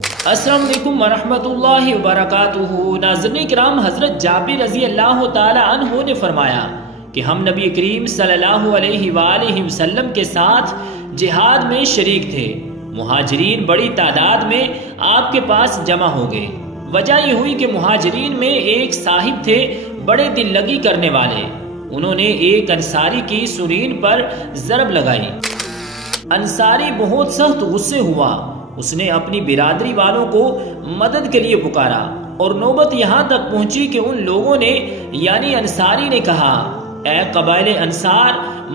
السلام علیکم ورحمۃ اللہ وبرکاتہ۔ ناظرین کرام، حضرت جابر رضی اللہ تعالی عنہ نے فرمایا کہ ہم نبی کریم صلی اللہ علیہ وآلہ وسلم کے ساتھ جہاد میں شریک تھے۔ مہاجرین بڑی تعداد میں آپ کے پاس جمع ہو گئے۔ وجہ یہ ہوئی کہ مہاجرین میں ایک صاحب تھے بڑے دل لگی کرنے والے۔ انہوں نے ایک انصاری کی سرین پر ضرب لگائی۔ انصاری بہت سخت غصے ہوا۔ اس نے اپنی برادری والوں کو مدد کے لیے پکارا اور نوبت یہاں تک پہنچی کہ ان لوگوں نے یعنی انصاری نے کہا، اے قبائل انصار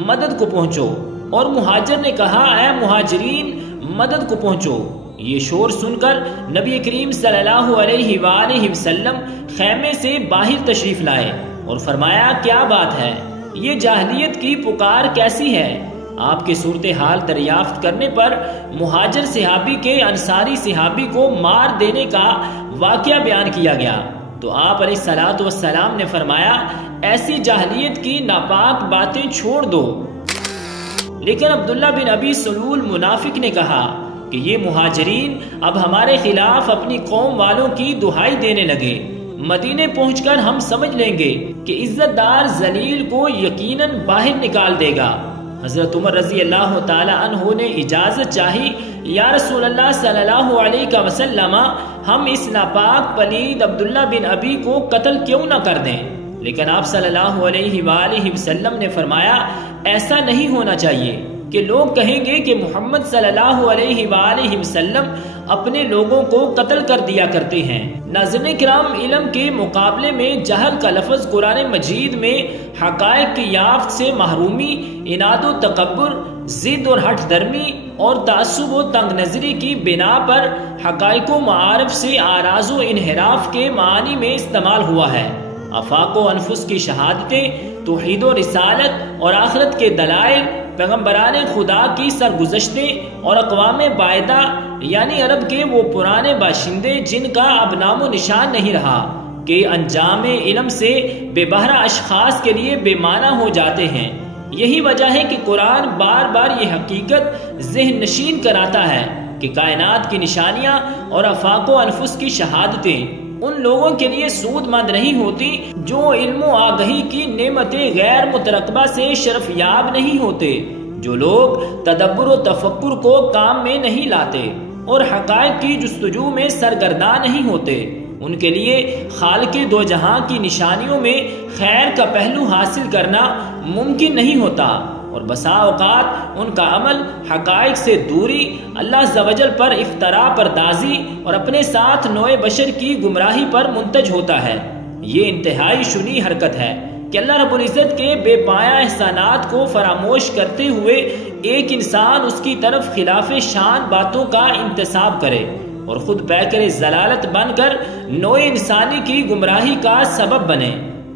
مدد کو پہنچو، اور مہاجر نے کہا، اے مہاجرین مدد کو پہنچو۔ یہ شور سن کر نبی کریم صلی اللہ علیہ وآلہ وسلم خیمے سے باہر تشریف لائے اور فرمایا، کیا بات ہے؟ یہ جاہلیت کی پکار کیسی ہے؟ آپ کے صورتحال دریافت کرنے پر مہاجر صحابی کے انصاری صحابی کو مار دینے کا واقعہ بیان کیا گیا تو آپ علیہ الصلوۃ والسلام نے فرمایا، ایسی جاہلیت کی ناپاک باتیں چھوڑ دو۔ لیکن عبداللہ بن ابی سلول منافق نے کہا کہ یہ مہاجرین اب ہمارے خلاف اپنی قوم والوں کی دہائی دینے لگے۔ مدینے پہنچ کر ہم سمجھ لیں گے کہ عزت دار ذلیل کو یقیناً باہر نکال دے گا۔ حضرت عمر رضی اللہ تعالی عنہ نے اجازت چاہی، یا رسول اللہ صلی اللہ علیہ وسلم، ہم اس ناپاک پلید عبداللہ بن ابی کو قتل کیوں نہ کر دیں؟ لیکن آپ صلی اللہ علیہ وآلہ وسلم نے فرمایا، ایسا نہیں ہونا چاہیے کہ لوگ کہیں گے کہ محمد صلی اللہ علیہ وآلہ وسلم اپنے لوگوں کو قتل کر دیا کرتے ہیں۔ ناظرین کرام، علم کے مقابلے میں جہل کا لفظ قرآن مجید میں حقائق کی یافت سے محرومی، اناد و تکبر، ضد اور ہٹ درمی اور تعصب و تنگ نظری کی بنا پر حقائق و معارف سے آراز و انحراف کے معنی میں استعمال ہوا ہے۔ آفاق و انفس کی شہادتیں، توحید و رسالت اور آخرت کے دلائل، پیغمبران خدا کی سرگزشتیں اور اقوام بعیدہ یعنی عرب کے وہ پرانے باشندے جن کا اب نام و نشان نہیں رہا کہ انجام علم سے بے بہرہ اشخاص کے لیے بے معنی ہو جاتے ہیں۔ یہی وجہ ہے کہ قرآن بار بار یہ حقیقت ذہن نشین کراتا ہے کہ کائنات کی نشانیاں اور آفاق و انفس کی شہادتیں ان لوگوں کے لیے سود مند نہیں ہوتی جو علم و آگہی کی نعمتیں غیر مترقبہ سے شرف یاب نہیں ہوتے، جو لوگ تدبر و تفکر کو کام میں نہیں لاتے اور حقائق کی جستجو میں سرگرداں نہیں ہوتے۔ ان کے لیے خالق دو جہاں کی نشانیوں میں خیر کا پہلو حاصل کرنا ممکن نہیں ہوتا، اور بسا اوقات ان کا عمل حقائق سے دوری، اللہ عز و جل پر افتراء پردازی اور اپنے ساتھ نوع بشر کی گمراہی پر منتج ہوتا ہے۔ یہ انتہائی شنی حرکت ہے کہ اللہ رب العزت کے بے پایا احسانات کو فراموش کرتے ہوئے ایک انسان اس کی طرف خلاف شان باتوں کا انتساب کرے اور خود پیکر ضلالت بن کر نوع انسانی کی گمراہی کا سبب بنے۔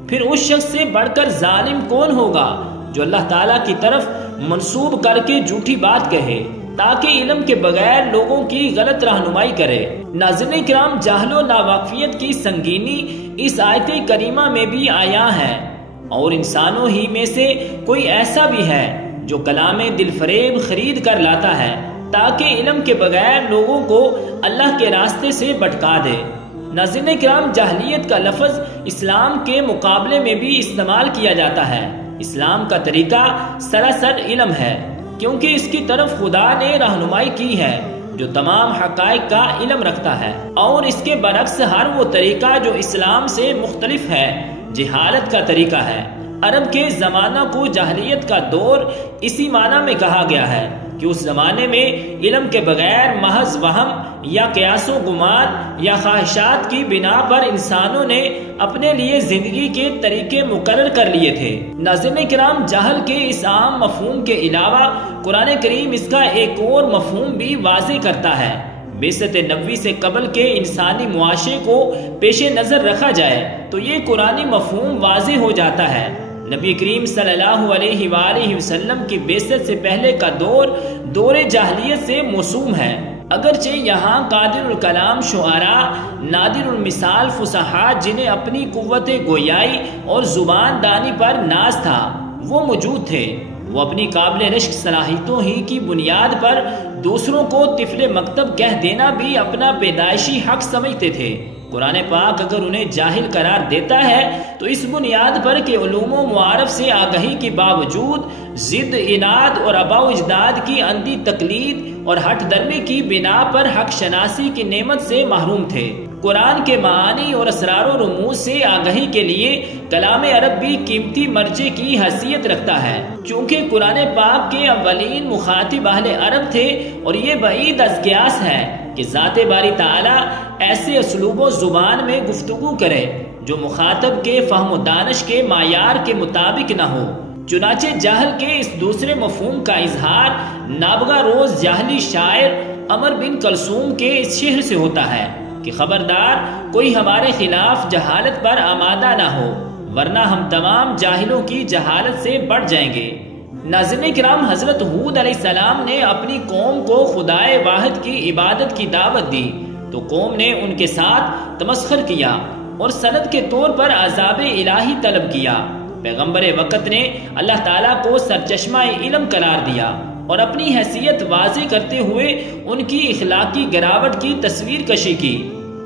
پھر اس شخص سے بڑھ کر ظالم کون ہوگا جو اللہ تعالیٰ کی طرف منسوب کر کے جھوٹی بات کہے تاکہ علم کے بغیر لوگوں کی غلط رہنمائی کرے۔ ناظرین کرام، جہل و ناواقفیت کی سنگینی اس آیت کریمہ میں بھی آیا ہے، اور انسانوں ہی میں سے کوئی ایسا بھی ہے جو کلام دل فریب خرید کر لاتا ہے تاکہ علم کے بغیر لوگوں کو اللہ کے راستے سے بھٹکا دے۔ ناظرین کرام، جاہلیت کا لفظ اسلام کے مقابلے میں بھی استعمال کیا جاتا ہے۔ اسلام کا طریقہ سراسر علم ہے، کیونکہ اس کی طرف خدا نے رہنمائی کی ہے جو تمام حقائق کا علم رکھتا ہے، اور اس کے برعکس ہر وہ طریقہ جو اسلام سے مختلف ہے جہالت کا طریقہ ہے۔ عرب کے زمانہ کو جاہلیت کا دور اسی معنی میں کہا گیا ہے کہ اس زمانے میں علم کے بغیر محض وہم یا قیاس و گمان یا خواہشات کی بنا پر انسانوں نے اپنے لیے زندگی کے طریقے مقرر کر لیے تھے۔ ناظرین کرام، جہل کے اس عام مفہوم کے علاوہ قرآن کریم اس کا ایک اور مفہوم بھی واضح کرتا ہے۔ بعثت نبوی سے قبل کے انسانی معاشرے کو پیش نظر رکھا جائے تو یہ قرآنی مفہوم واضح ہو جاتا ہے۔ نبی کریم صلی اللہ علیہ وآلہ وسلم کی بعثت سے پہلے کا دور جاہلیت سے موسوم ہے، اگرچہ یہاں قادر الکلام شعراء، نادر المثال فصحاء جنہیں اپنی قوت گویائی اور زبان دانی پر ناز تھا وہ موجود تھے۔ وہ اپنی قابل رشک صلاحیتوں ہی کی بنیاد پر دوسروں کو طفل مکتب کہہ دینا بھی اپنا پیدائشی حق سمجھتے تھے۔ قرآن پاک اگر انہیں جاہل قرار دیتا ہے تو اس بنیاد پر کہ علوم و معارف سے آگہی کے باوجود ضد، اناد اور آباء و اجداد کی اندھی تقلید اور ہٹ درمی کی بنا پر حق شناسی کی نعمت سے محروم تھے۔ قرآن کے معانی اور اسرار و رموز سے آگہی کے لیے کلام عرب بھی قیمتی مرجع کی حیثیت رکھتا ہے، چونکہ قرآن پاک کے اولین مخاطب اہل عرب تھے، اور یہ بعید از قیاس ہے کہ ذات باری تعالیٰ ایسے اسلوب و زبان میں گفتگو کرے جو مخاطب کے فہم و دانش کے معیار کے مطابق نہ ہو۔ چنانچہ جہل کے اس دوسرے مفہوم کا اظہار نابغہ روز جاہلی شاعر عمر بن کلثوم کے اس شعر سے ہوتا ہے کہ خبردار کوئی ہمارے خلاف جہالت پر آمادہ نہ ہو، ورنہ ہم تمام جاہلوں کی جہالت سے بڑھ جائیں گے۔ ناظرین کرام، حضرت ہود علیہ السلام نے اپنی قوم کو خدائے واحد کی عبادت کی دعوت دی تو قوم نے ان کے ساتھ تمسخر کیا اور سند کے طور پر عذاب الہی طلب کیا۔ پیغمبر وقت نے اللہ تعالیٰ کو سرچشمہ علم قرار دیا اور اپنی حیثیت واضح کرتے ہوئے ان کی اخلاقی گراوٹ کی تصویر کشی کی،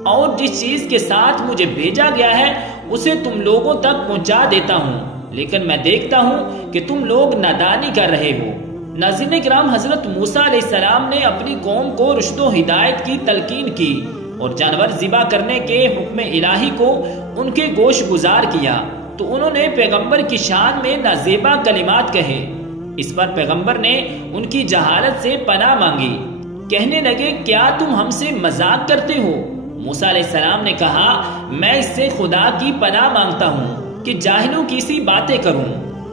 اور جس چیز کے ساتھ مجھے بھیجا گیا ہے اسے تم لوگوں تک پہنچا دیتا ہوں، لیکن میں دیکھتا ہوں کہ تم لوگ نادانی کر رہے ہو۔ ناظرین کرام، حضرت موسیٰ علیہ السلام نے اپنی قوم کو رشد و ہدایت کی تلقین کی اور جانور ذبح کرنے کے حکم الہی کو ان کے گوش گزار کیا تو انہوں نے پیغمبر کی شان میں نازیبا کلمات کہے۔ اس پر پیغمبر نے ان کی جہالت سے پناہ مانگی، کہنے لگے کیا تم ہم سے مذاق کرتے ہو؟ موسیٰ علیہ السلام نے کہا میں اس سے خدا کی پناہ مانگتا ہوں کہ جاہلوں کی سی باتیں کروں۔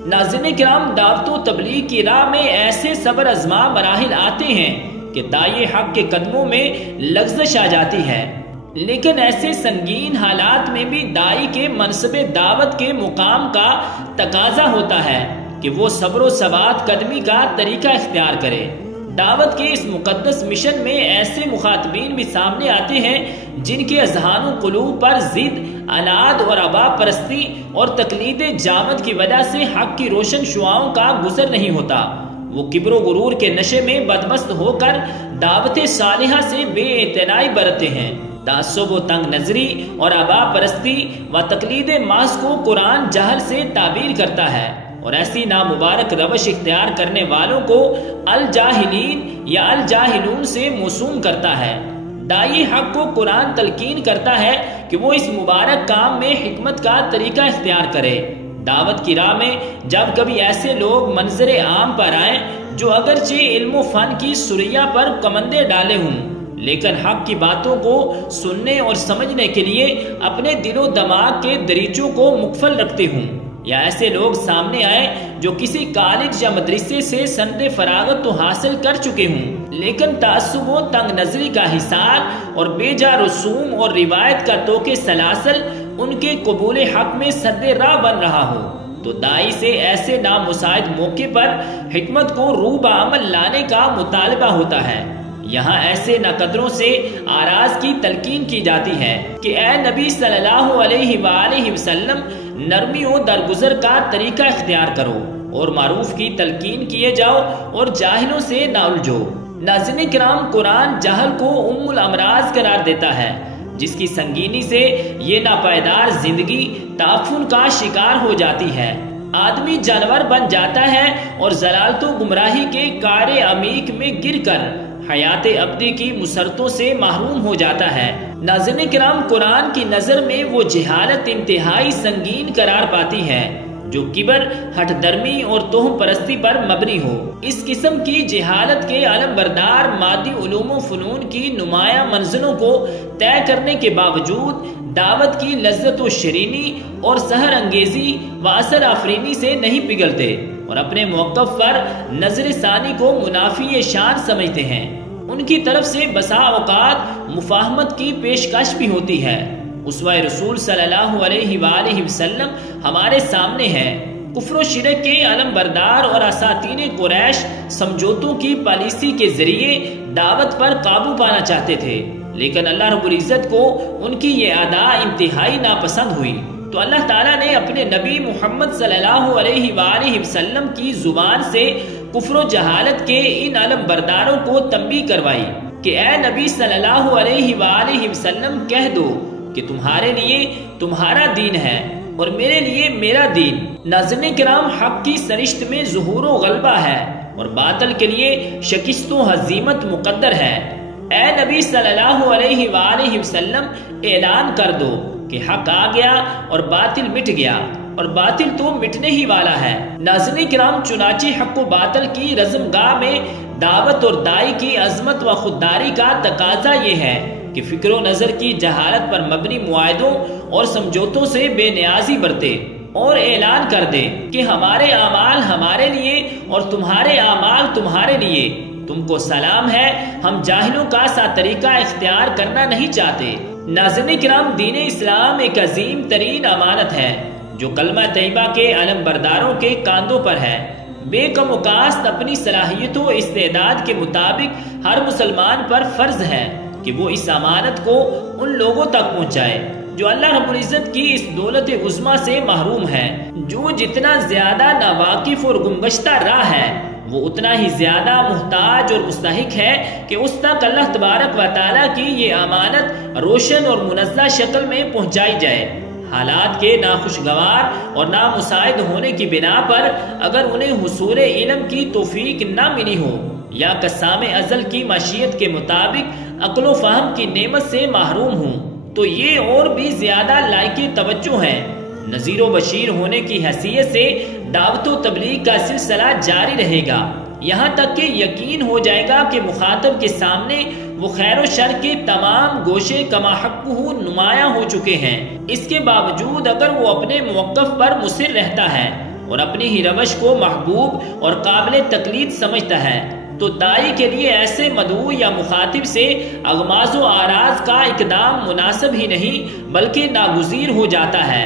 ناظرین کرام، دعوت و تبلیغ کی راہ میں ایسے صبر آزما مراحل آتے ہیں کہ داعی حق کے قدموں میں لغزش آ جاتی ہے، لیکن ایسے سنگین حالات میں بھی داعی کے منصب دعوت کے مقام کا تقاضا ہوتا ہے کہ وہ صبر و ثبات قدمی کا طریقہ اختیار کرے۔ دعوت کے اس مقدس مشن میں ایسے مخاطبین بھی سامنے آتے ہیں جن کے اذہان و قلوب پر ضد، اناد اور آبا پرستی اور تقلید جامد کی وجہ سے حق کی روشن شعاؤں کا گزر نہیں ہوتا۔ وہ کبر و غرور کے نشے میں بدمست ہو کر دعوت صالحہ سے بے اعتنائی برتتے ہیں۔ تعصب و تنگ نظری اور آبا پرستی و تقلید محض کو قرآن جہل سے تعبیر کرتا ہے، اور ایسی نامبارک روش اختیار کرنے والوں کو الجاہلین یا الجاہلون سے موسوم کرتا ہے۔ داعی حق کو قرآن تلقین کرتا ہے کہ وہ اس مبارک کام میں حکمت کا طریقہ اختیار کرے۔ دعوت کی راہ میں جب کبھی ایسے لوگ منظر عام پر آئیں جو اگرچہ علم و فن کی سریا پر کمندے ڈالے ہوں، لیکن حق کی باتوں کو سننے اور سمجھنے کے لیے اپنے دل و دماغ کے دریچوں کو مقفل رکھتے ہوں، یا ایسے لوگ سامنے آئے جو کسی کالج یا مدرسے سے سند فراغت تو حاصل کر چکے ہوں، لیکن تعصب و تنگ نظری کا حصار اور بے جا رسوم اور روایت کا توق سلاسل ان کے قبول حق میں سد راہ بن رہا ہو، تو داعی سے ایسے نامساعد موقع پر حکمت کو روح بعمل لانے کا مطالبہ ہوتا ہے۔ یہاں ایسے ناقدروں سے آراز کی تلقین کی جاتی ہے کہ اے نبی صلی اللہ علیہ وآلہ وسلم، نرمی و درگزر کا طریقہ اختیار کرو اور معروف کی تلقین کیے جاؤ اور جاہلوں سے نہ الجھو۔ ناظرین کرام، قرآن جہل کو ام الامراض قرار دیتا ہے، جس کی سنگینی سے یہ ناپائیدار زندگی تعفن کا شکار ہو جاتی ہے۔ آدمی جانور بن جاتا ہے اور ضلالت و گمراہی کے کار عمیق میں گر کر حیات ابدی کی مسرتوں سے محروم ہو جاتا ہے۔ ناظرین کرام، قرآن کی نظر میں وہ جہالت انتہائی سنگین قرار پاتی ہے جو کبر، ہٹ درمی اور توہم پرستی پر مبنی ہو۔ اس قسم کی جہالت کے علم بردار مادی علوم و فنون کی نمایاں منزلوں کو طے کرنے کے باوجود دعوت کی لذت و شرینی اور سحر انگیزی و اثر آفرینی سے نہیں پگھلتے اور اپنے موقف پر نظر ثانی کو منافی شان سمجھتے ہیں۔ ان کی طرف سے بسا اوقات مفاہمت کی پیشکش بھی ہوتی ہے۔ اسوہ رسول صلی اللہ علیہ وآلہ وسلم ہمارے سامنے ہے۔ کفر و شرک کے علم بردار اور اساطین قریش سمجھوتوں کی پالیسی کے ذریعے دعوت پر قابو پانا چاہتے تھے، لیکن اللہ رب العزت کو ان کی یہ ادا انتہائی ناپسند ہوئی، تو اللہ تعالیٰ نے اپنے نبی محمد صلی اللہ علیہ وآلہ وسلم کی زبان سے کفر و جہالت کے ان علم برداروں کو تنبیہ کروائی کہ اے نبی صلی اللہ علیہ وآلہ وسلم کہہ دو کہ تمہارے لیے تمہارا دین ہے اور میرے لیے میرا دین۔ ناظرین کرام، حق کی سرشت میں ظہور و غلبہ ہے اور باطل کے لیے شکست و ہزیمت مقدر ہے۔ اے نبی صلی اللہ علیہ وآلہ وسلم اعلان کر دو کہ حق آ گیا اور باطل مٹ گیا، اور باطل تو مٹنے ہی والا ہے۔ ناظرین کرام، چنانچہ حق و باطل کی رزمگاہ میں دعوت اور دائی کی عظمت و خودداری کا تقاضا یہ ہے کہ فکر و نظر کی جہالت پر مبنی معاہدوں اور سمجھوتوں سے بے نیازی برتے اور اعلان کر دے کہ ہمارے اعمال ہمارے لیے اور تمہارے اعمال تمہارے لیے، تم کو سلام ہے، ہم جاہلوں کا سا طریقہ اختیار کرنا نہیں چاہتے۔ ناظرین کرام، دین اسلام ایک عظیم ترین امانت ہے جو کلمہ طیبہ کے علم برداروں کے کاندھوں پر ہے۔ بے کم و کاست اپنی صلاحیت و استعداد کے مطابق ہر مسلمان پر فرض ہے کہ وہ اس امانت کو ان لوگوں تک پہنچائے جو اللہ رب العزت کی اس دولت عظمیٰ سے محروم ہے۔ جو جتنا زیادہ ناواقف اور گمگشتہ راہ ہے، وہ اتنا ہی زیادہ محتاج اور مستحق ہے کہ اس تک اللہ تبارک و تعالیٰ کی یہ امانت روشن اور منزہ شکل میں پہنچائی جائے۔ حالات کے ناخوشگوار اور نامساعد ہونے کی بنا پر اگر انہیں حصول علم کی توفیق نہ ملی ہو یا قسام ازل کی مشیت کے مطابق عقل و فہم کی نعمت سے محروم ہوں، تو یہ اور بھی زیادہ لائق توجہ ہیں۔ نذیر و بشیر ہونے کی حیثیت سے دعوت و تبلیغ کا سلسلہ جاری رہے گا، یہاں تک کہ یقین ہو جائے گا کہ مخاطب کے سامنے وہ خیر و شر کے تمام گوشے کما حقہ نمایاں ہو چکے ہیں۔ اس کے باوجود اگر وہ اپنے موقف پر مصر رہتا ہے اور اپنی ہی روش کو محبوب اور قابل تقلید سمجھتا ہے، تو دائی کے لیے ایسے مدعو یا مخاطب سے اغماز و آراز کا اقدام مناسب ہی نہیں بلکہ ناگزیر ہو جاتا ہے۔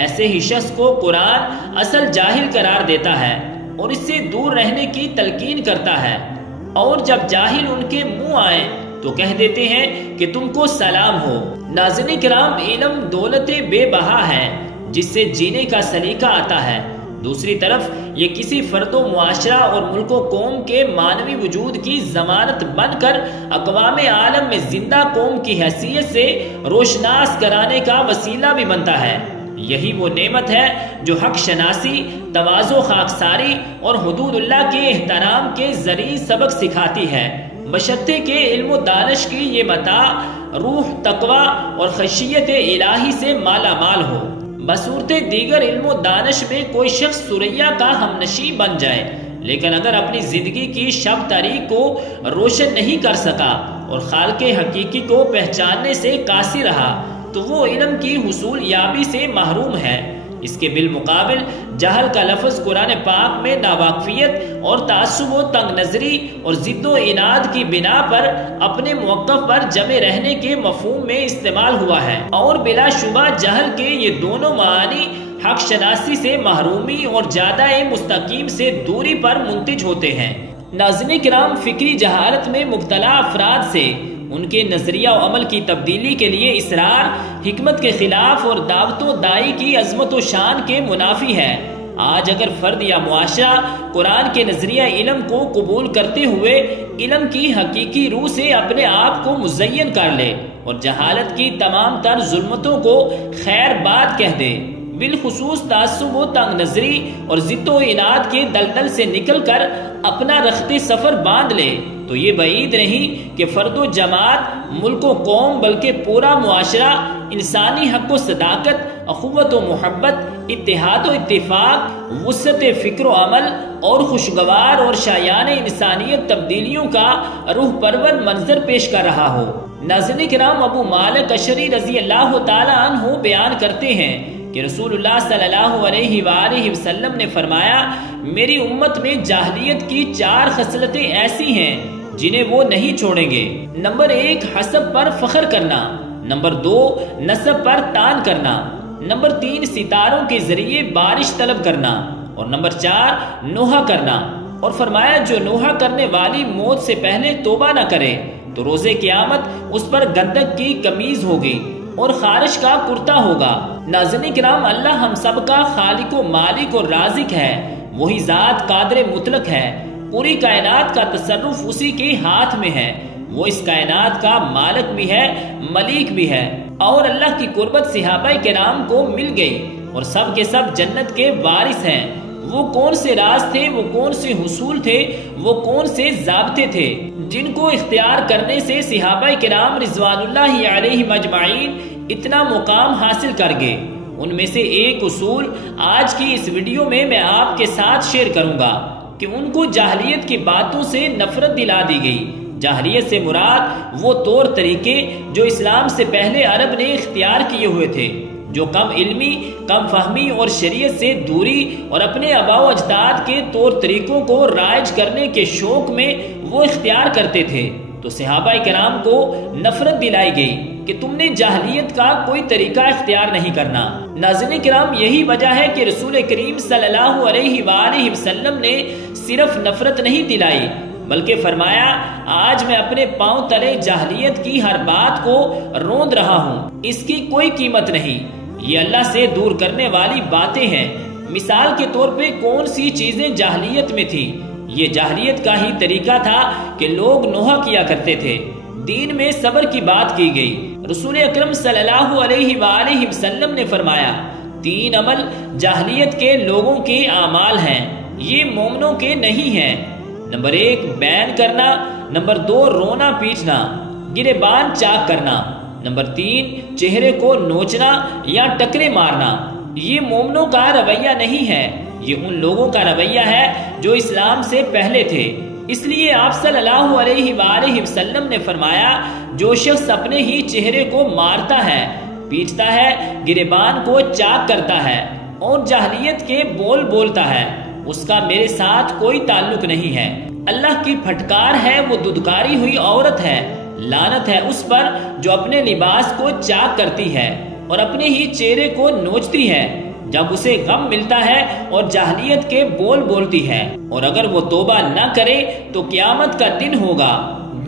ایسے ہی شخص کو قرآن اصل جاہل قرار دیتا ہے اور اس سے دور رہنے کی تلقین کرتا ہے، اور جب جاہل ان کے منہ آئے تو کہہ دیتے ہیں کہ تم کو سلام ہو۔ ناظرین کرام، علم دولت بے بہا ہے جس سے جینے کا سلیقہ آتا ہے۔ دوسری طرف یہ کسی فرد و معاشرہ اور ملک و قوم کے معنوی وجود کی ضمانت بن کر اقوام عالم میں زندہ قوم کی حیثیت سے روشناس کرانے کا وسیلہ بھی بنتا ہے۔ یہی وہ نعمت ہے جو حق شناسی، تواضع، خاکساری اور حدود اللہ کے احترام کے ذریعے سبق سکھاتی ہے، بشرطے کے علم و دانش کی یہ متاع روح، تقوی اور خشیت الہی سے مالا مال ہو۔ بصورت دیگر علم و دانش میں کوئی شخص ثریا کا ہمنشیں بن جائے، لیکن اگر اپنی زندگی کی شب تاریک کو روشن نہیں کر سکا اور خالق حقیقی کو پہچاننے سے قاصر رہا، تو وہ علم کی حصول یابی سے محروم ہے۔ اس کے بالمقابل جہل کا لفظ قرآن پاک میں ناواقفیت اور تعصب و تنگ نظری اور ضد و عناد کی بنا پر اپنے موقف پر جمے رہنے کے مفہوم میں استعمال ہوا ہے، اور بلا شبہ جہل کے یہ دونوں معانی حق شناسی سے محرومی اور زیادہ مستقیم سے دوری پر منتج ہوتے ہیں۔ ناظرین کرام، فکری جہالت میں مبتلا افراد سے ان کے نظریہ و عمل کی تبدیلی کے لیے اصرار حکمت کے خلاف اور دعوت و دائی کی عظمت و شان کے منافی ہے۔ آج اگر فرد یا معاشرہ قرآن کے نظریہ علم کو قبول کرتے ہوئے علم کی حقیقی روح سے اپنے آپ کو مزین کر لے اور جہالت کی تمام تر ظلمتوں کو خیر باد کہہ دے، بالخصوص تعصب و تنگ نظری اور ضد و عناد کے دلدل سے نکل کر اپنا رخت سفر باندھ لے، تو یہ بعید نہیں کہ فرد و جماعت، ملک و قوم، بلکہ پورا معاشرہ انسانی حق و صداقت، اخوت و محبت، اتحاد و اتفاق، وسعت فکر و عمل اور خوشگوار اور شایان انسانیت تبدیلیوں کا روح پرور منظر پیش کر رہا ہو۔ ناظرین کرام، ابو مالک اشعری رضی اللہ تعالی عنہ بیان کرتے ہیں کہ رسول اللہ صلی اللہ علیہ وآلہ وسلم نے فرمایا، میری امت میں جاہلیت کی 4 خصلتیں ایسی ہیں جنہیں وہ نہیں چھوڑیں گے۔ نمبر 1، حسب پر فخر کرنا۔ نمبر 2، نسب پر تان کرنا۔ نمبر 3، ستاروں کے ذریعے بارش طلب کرنا۔ اور نمبر 4، نوحہ کرنا۔ اور فرمایا، جو نوحہ کرنے والی موت سے پہلے توبہ نہ کرے تو روز قیامت اس پر گندک کی قمیض ہوگی اور خارش کا کرتا ہوگا۔ ناظرین کرام، اللہ ہم سب کا خالق و مالک اور رازق ہے، وہی ذات قادر مطلق ہے۔ پوری کائنات کا تصرف اسی کے ہاتھ میں ہے، وہ اس کائنات کا مالک بھی ہے، ملیک بھی ہے۔ اور اللہ کی قربت صحابہ کرام کو مل گئی اور سب کے سب جنت کے وارث ہیں۔ وہ کون سے راز تھے، وہ کون سے حصول تھے، وہ کون سے ضابطے تھے جن کو اختیار کرنے سے صحابہ کرام رضوان اللہ علیہم اجمعین اتنا مقام حاصل کر گئے؟ ان میں سے ایک اصول آج کی اس ویڈیو میں آپ کے ساتھ شیئر کروں گا کہ ان کو جاہلیت کی باتوں سے نفرت دلا دی گئی۔ جاہلیت سے مراد وہ طور طریقے جو اسلام سے پہلے عرب نے اختیار کیے ہوئے تھے، جو کم علمی، کم فہمی اور شریعت سے دوری اور اپنے آباء و اجداد کے طور طریقوں کو رائج کرنے کے شوق میں وہ اختیار کرتے تھے۔ تو صحابہ کرام کو نفرت دلائی گئی کہ تم نے جاہلیت کا کوئی طریقہ اختیار نہیں کرنا۔ ناظرین کرام، یہی وجہ ہے کہ رسول کریم صلی اللہ علیہ وآلہ وسلم نے صرف نفرت نہیں دلائی بلکہ فرمایا، آج میں اپنے پاؤں تلے جاہلیت کی ہر بات کو روند رہا ہوں، اس کی کوئی قیمت نہیں، یہ اللہ سے دور کرنے والی باتیں ہیں۔ مثال کے طور پہ کون سی چیزیں جاہلیت میں تھی؟ یہ جاہلیت کا ہی طریقہ تھا کہ لوگ نوحہ کیا کرتے تھے۔ دین میں صبر کی بات کی گئی۔ رسول اکرم صلی اللہ علیہ وآلہ وسلم نے فرمایا، 3 عمل جاہلیت کے لوگوں کے اعمال ہیں، یہ مومنوں کے نہیں ہیں۔ نمبر 1 بین کرنا، نمبر 2 رونا پیٹنا، گریبان چاک کرنا، نمبر 3 چہرے کو نوچنا یا ٹکرے مارنا۔ یہ مومنوں کا رویہ نہیں ہے، یہ ان لوگوں کا رویہ ہے جو اسلام سے پہلے تھے۔ اس لیے آپ صلی اللہ علیہ وآلہ وسلم نے فرمایا، جو شخص اپنے ہی چہرے کو مارتا ہے، پیٹتا ہے، گریبان کو چاک کرتا ہے اور جاہلیت کے بول بولتا ہے، اس کا میرے ساتھ کوئی تعلق نہیں ہے۔ اللہ کی پھٹکار ہے وہ دودکاری ہوئی عورت ہے، لعنت ہے اس پر جو اپنے لباس کو چاک کرتی ہے اور اپنے ہی چہرے کو نوچتی ہے جب اسے غم ملتا ہے اور جاہلیت کے بول بولتی ہے، اور اگر وہ توبہ نہ کرے تو قیامت کا دن ہوگا،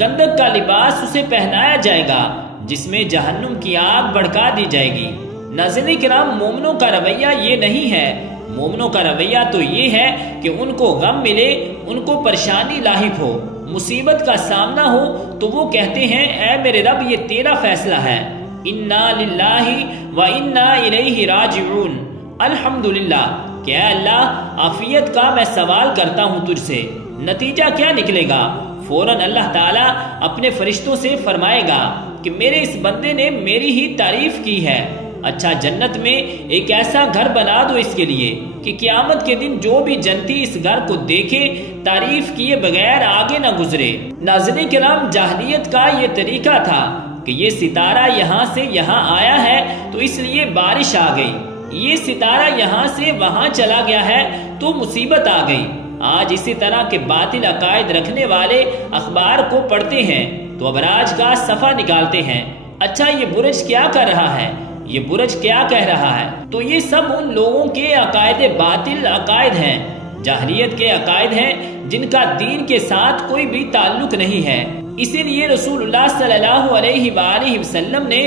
گندک کا لباس اسے پہنایا جائے گا جس میں جہنم کی آگ بھڑکا دی جائے گی۔ ناظرین کرام، مومنوں کا رویہ یہ نہیں ہے۔ مومنوں کا رویہ تو یہ ہے کہ ان کو غم ملے، ان کو پریشانی لاحق ہو، مصیبت کا سامنا ہو تو وہ کہتے ہیں، اے میرے رب یہ تیرا فیصلہ ہے، انا للہ و انا الیہ راجعون، الحمدللہ، کہ اے اللہ عافیت کا میں سوال کرتا ہوں تجھ سے، نتیجہ کیا نکلے گا؟ فوراً اللہ تعالیٰ اپنے فرشتوں سے فرمائے گا کہ میرے اس بندے نے میری ہی تعریف کی ہے، اچھا جنت میں ایک ایسا گھر بنا دو اس کے لیے کہ قیامت کے دن جو بھی جنتی اس گھر کو دیکھے تعریف کیے بغیر آگے نہ گزرے۔ ناظرین کرام، جاہلیت کا یہ طریقہ تھا کہ یہ ستارہ یہاں سے یہاں آیا ہے تو اس لیے بارش آ گئی، یہ ستارہ یہاں سے وہاں چلا گیا ہے تو مصیبت آ گئی۔ آج اسی طرح کے باطل عقائد رکھنے والے اخبار کو پڑھتے ہیں تو ابراج کا صفحہ نکالتے ہیں، اچھا یہ برج کیا کر رہا ہے، یہ برج کیا کہہ رہا ہے؟ تو یہ سب ان لوگوں کے عقائد باطل عقائد ہیں، جاہلیت کے عقائد ہیں جن کا دین کے ساتھ کوئی بھی تعلق نہیں ہے۔ اسی لیے رسول اللہ صلی اللہ علیہ وآلہ وسلم نے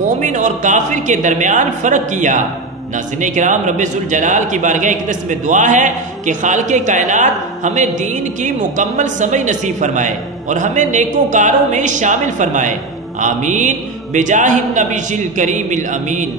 مومن اور کافر کے درمیان فرق کیا۔ ناظرین کرام، رب ذوالجلال کی بارگاہ اقدس میں دعا ہے کہ خالق کائنات ہمیں دین کی مکمل سمجھ نصیب فرمائے اور ہمیں نیکوکاروں میں شامل فرمائے، آمین، بجاہ النبی الکریم الامین۔